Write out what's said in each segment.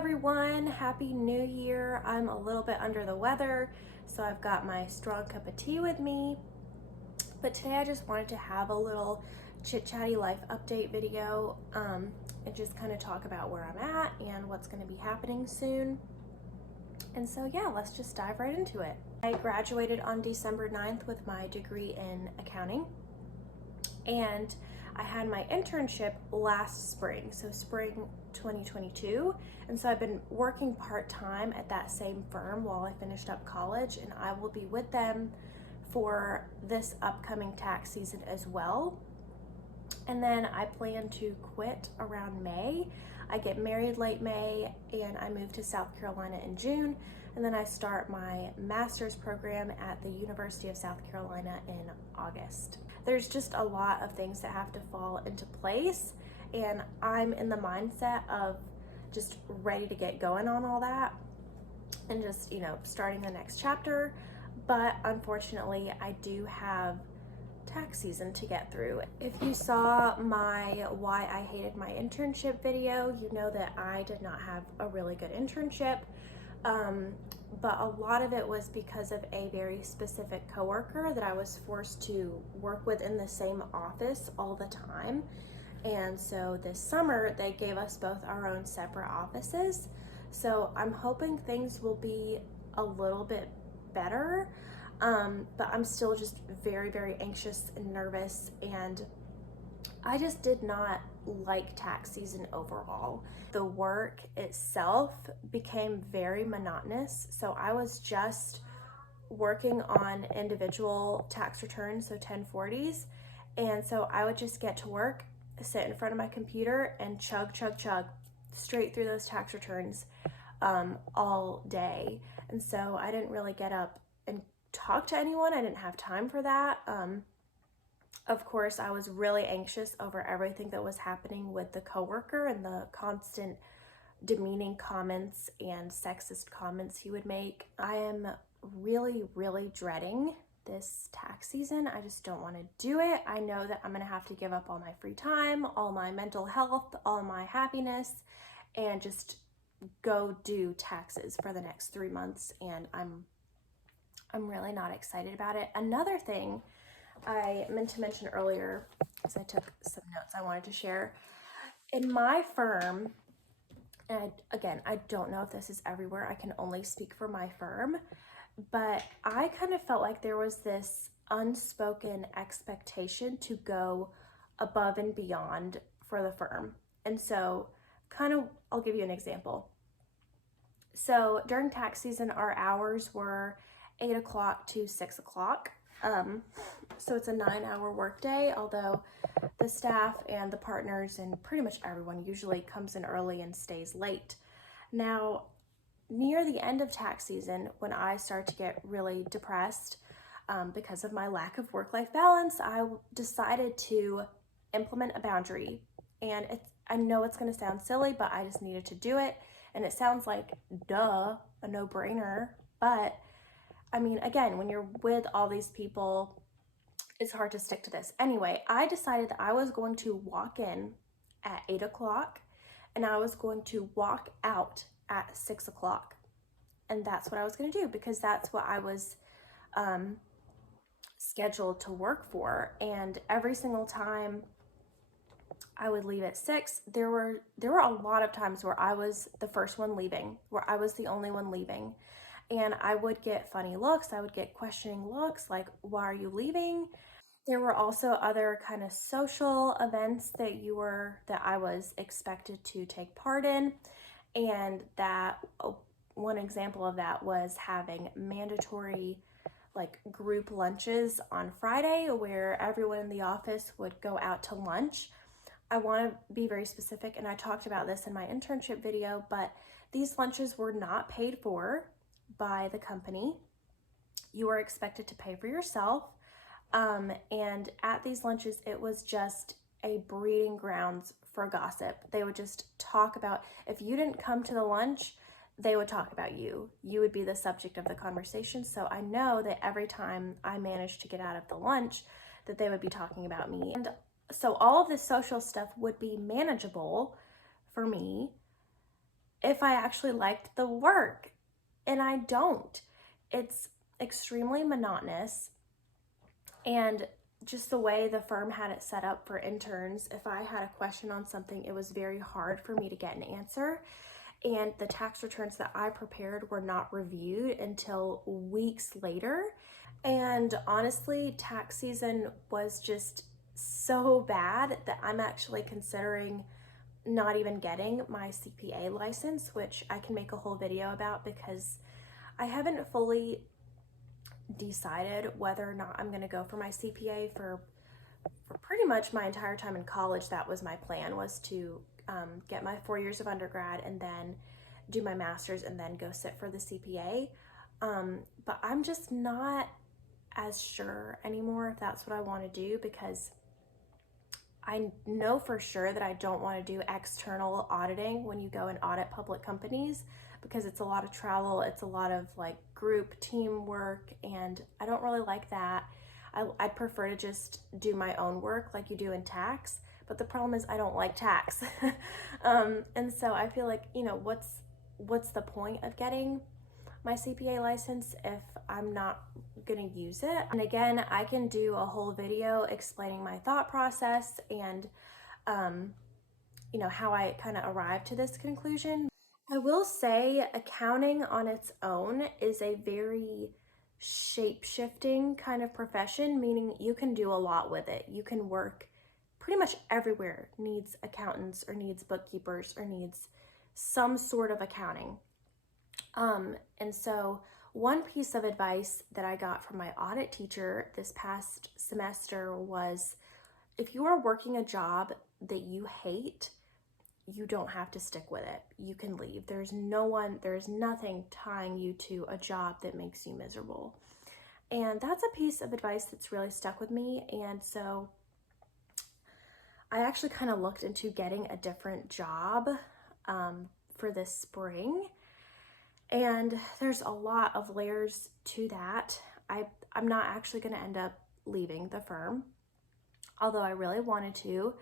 everyone, happy new year. I'm a little bit under the weather, so I've got my strong cup of tea with me. But today I just wanted to have a little chit-chatty life update video and just kind of talk about where I'm at and what's going to be happening soon. And so yeah, let's just dive right into it. I graduated on December 9th with my degree in accounting, and I had my internship last spring, so spring 2022. And so I've been working part-time at that same firm while I finished up college, and I will be with them for this upcoming tax season as well. And then I plan to quit around May. I get married late May and I move to South Carolina in June. And then I start my master's program at the University of South Carolina in August. There's just a lot of things that have to fall into place, and I'm in the mindset of just ready to get going on all that and just, starting the next chapter. But unfortunately, I do have tax season to get through. If you saw my why I hated my internship video, you know that I did not have a really good internship. But a lot of it was because of a very specific coworker that I was forced to work with in the same office all the time. And so this summer they gave us both our own separate offices. So I'm hoping things will be a little bit better. But I'm still just very, very anxious and nervous, and I just did not like tax season overall. The work itself became very monotonous. So I was just working on individual tax returns, so 1040s. And so I would just get to work, sit in front of my computer and chug straight through those tax returns all day. And so I didn't really get up and talk to anyone. I didn't have time for that. Of course, I was really anxious over everything that was happening with the coworker and the constant demeaning comments and sexist comments he would make. I am really, really dreading this tax season. I just don't want to do it. I know that I'm going to have to give up all my free time, all my mental health, all my happiness, and just go do taxes for the next 3 months. And I'm really not excited about it. Another thing I meant to mention earlier, because I took some notes I wanted to share. In my firm, and again, I don't know if this is everywhere, I can only speak for my firm, but I kind of felt like there was this unspoken expectation to go above and beyond for the firm. And so I'll give you an example. So during tax season, our hours were 8 o'clock to 6 o'clock. So it's a 9-hour workday, although the staff and the partners and pretty much everyone usually comes in early and stays late. Now, near the end of tax season, when I start to get really depressed because of my lack of work-life balance, I decided to implement a boundary. And I know it's going to sound silly, but I just needed to do it. And it sounds like, duh, a no-brainer, but I mean, again, when you're with all these people, it's hard to stick to this. Anyway, I decided that I was going to walk in at 8 o'clock and I was going to walk out at 6 o'clock. And that's what I was going to do because that's what I was scheduled to work for. And every single time I would leave at 6, there were a lot of times where I was the first one leaving, where I was the only one leaving. And I would get funny looks, I would get questioning looks like, why are you leaving? There were also other kind of social events that I was expected to take part in. And one example of that was having mandatory group lunches on Friday where everyone in the office would go out to lunch. I want to be very specific, and I talked about this in my internship video, but these lunches were not paid for by the company. You were expected to pay for yourself. And at these lunches, it was just a breeding grounds for gossip. They would just talk about, if you didn't come to the lunch, they would talk about you. You would be the subject of the conversation. So I know that every time I managed to get out of the lunch, that they would be talking about me. And so all of this social stuff would be manageable for me, if I actually liked the work, and I don't. It's extremely monotonous, and just the way the firm had it set up for interns, if I had a question on something, it was very hard for me to get an answer. And the tax returns that I prepared were not reviewed until weeks later. And honestly, tax season was just so bad that I'm actually considering not even getting my CPA license, which I can make a whole video about because I haven't fully decided whether or not I'm going to go for my CPA for pretty much my entire time in college. That was my plan, was to get my 4 years of undergrad and then do my master's and then go sit for the CPA. But I'm just not as sure anymore if that's what I want to do, because I know for sure that I don't want to do external auditing when you go and audit public companies, because it's a lot of travel, it's a lot of like group teamwork, and I don't really like that. I'd prefer to just do my own work like you do in tax, but the problem is I don't like tax. And so I feel like, you know, what's the point of getting my CPA license if I'm not gonna use it? And again, I can do a whole video explaining my thought process and you know, how I kind of arrived to this conclusion. I will say accounting on its own is a very shape-shifting kind of profession, meaning you can do a lot with it. You can work pretty much everywhere needs accountants or needs bookkeepers or needs some sort of accounting. And so one piece of advice that I got from my audit teacher this past semester was, if you are working a job that you hate, you don't have to stick with it. You can leave. There's nothing tying you to a job that makes you miserable. And that's a piece of advice that's really stuck with me. And so I actually kind of looked into getting a different job for this spring. And there's a lot of layers to that. I'm not actually going to end up leaving the firm, although I really wanted to.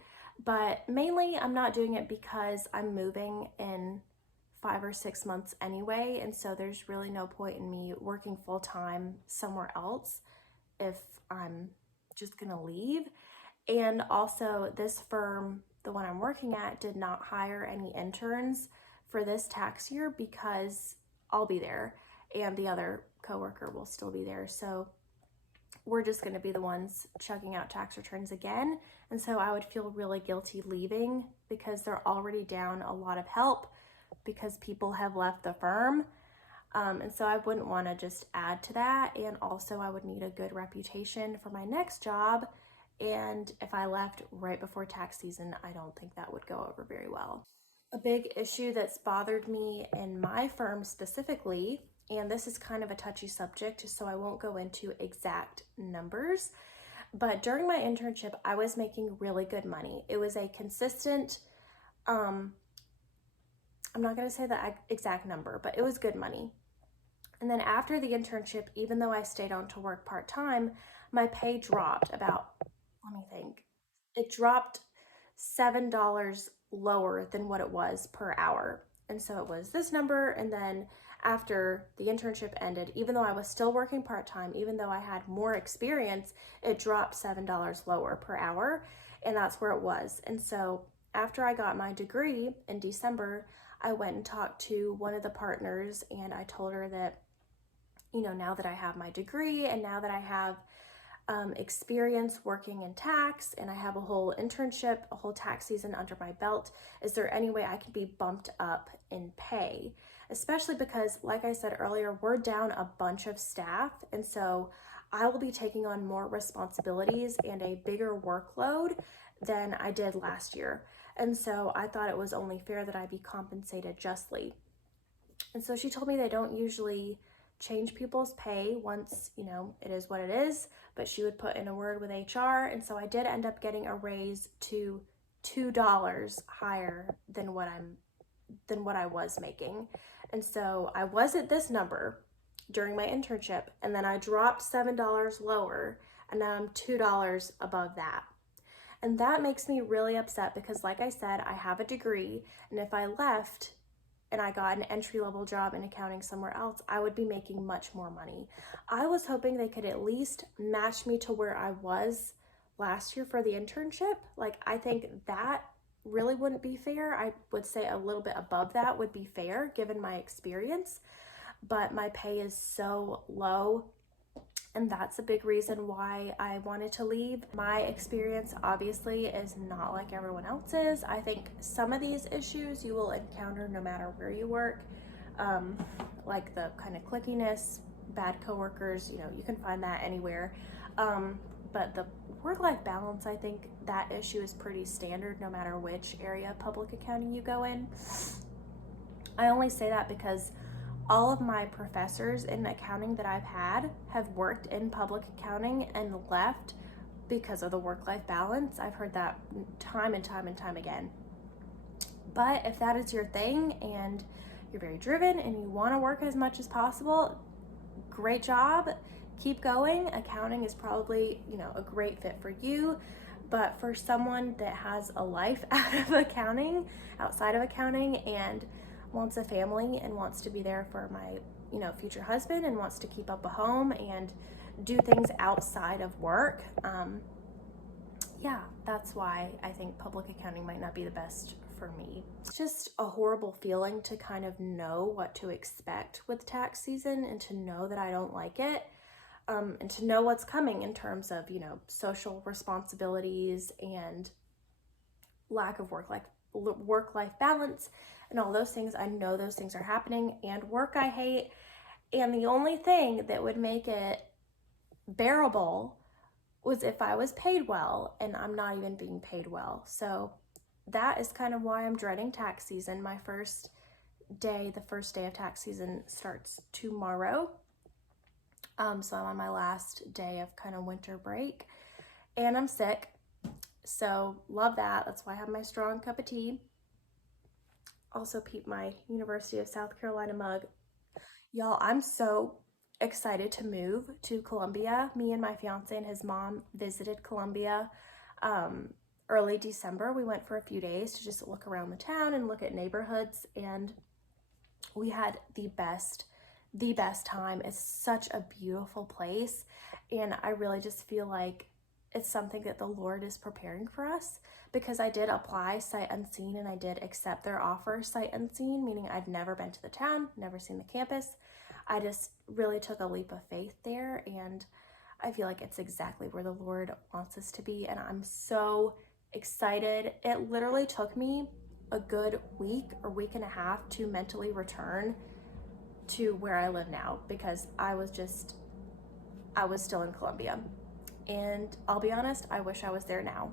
But mainly I'm not doing it because I'm moving in 5 or 6 months anyway. And so there's really no point in me working full time somewhere else if I'm just going to leave. And also, this firm, the one I'm working at, did not hire any interns for this tax year because I'll be there and the other coworker will still be there. So we're just going to be the ones checking out tax returns again. And so I would feel really guilty leaving because they're already down a lot of help because people have left the firm. And so I wouldn't want to just add to that. And also I would need a good reputation for my next job. And if I left right before tax season, I don't think that would go over very well. A big issue that's bothered me in my firm specifically, and this is kind of a touchy subject, so I won't go into exact numbers, but during my internship, I was making really good money. It was a consistent, I'm not going to say the exact number, but it was good money. And then after the internship, even though I stayed on to work part-time, my pay dropped about, let me think, it dropped $7 lower than what it was per hour. And so it was this number, and then after the internship ended, even though I was still working part-time, even though I had more experience, it dropped $7 lower per hour, and that's where it was. And so after I got my degree in December, I went and talked to one of the partners, and I told her that, you know, now that I have my degree and now that I have experience working in tax and I have a whole internship, a whole tax season under my belt, is there any way I can be bumped up in pay? Especially because, like I said earlier, we're down a bunch of staff, and so I will be taking on more responsibilities and a bigger workload than I did last year. And so I thought it was only fair that I be compensated justly. And so she told me they don't usually change people's pay once, you know, it is what it is, but she would put in a word with HR. And so I did end up getting a raise to $2 higher than what I was making. And so I was at this number during my internship, and then I dropped $7 lower, and now I'm $2 above that. And that makes me really upset because, like I said, I have a degree, and if I left and I got an entry-level job in accounting somewhere else, I would be making much more money. I was hoping they could at least match me to where I was last year for the internship. Like, I think that really wouldn't be fair. I would say a little bit above that would be fair given my experience, but my pay is so low, and that's a big reason why I wanted to leave. My experience obviously is not like everyone else's. I think some of these issues you will encounter no matter where you work, like the kind of clickiness, bad coworkers, you know, you can find that anywhere. But the work-life balance, I think that issue is pretty standard no matter which area of public accounting you go in. I only say that because all of my professors in accounting that I've had have worked in public accounting and left because of the work-life balance. I've heard that time and time and time again. But if that is your thing and you're very driven and you want to work as much as possible, great job. Keep going. Accounting is probably, you know, a great fit for you. But for someone that has a life outside of accounting, and wants a family and wants to be there for my, you know, future husband, and wants to keep up a home and do things outside of work, yeah, that's why I think public accounting might not be the best for me. It's just a horrible feeling to kind of know what to expect with tax season, and to know that I don't like it, and to know what's coming in terms of, you know, social responsibilities and lack of work-life balance and all those things. I know those things are happening, and work I hate. And the only thing that would make it bearable was if I was paid well, and I'm not even being paid well. So that is kind of why I'm dreading tax season. The first day of tax season starts tomorrow. So I'm on my last day of kind of winter break, and I'm sick. So love that. That's why I have my strong cup of tea. Also peep my University of South Carolina mug. Y'all, I'm so excited to move to Columbia. Me and my fiance and his mom visited Columbia early December. We went for a few days to just look around the town and look at neighborhoods, and we had the best time. It's such a beautiful place, and I really just feel like it's something that the Lord is preparing for us, because I did apply sight unseen, and I did accept their offer sight unseen, meaning I'd never been to the town, never seen the campus. I just really took a leap of faith there, and I feel like it's exactly where the Lord wants us to be, and I'm so excited. It literally took me a good week or week and a half to mentally return to where I live now, because I was still in Columbia. And I'll be honest, I wish I was there now.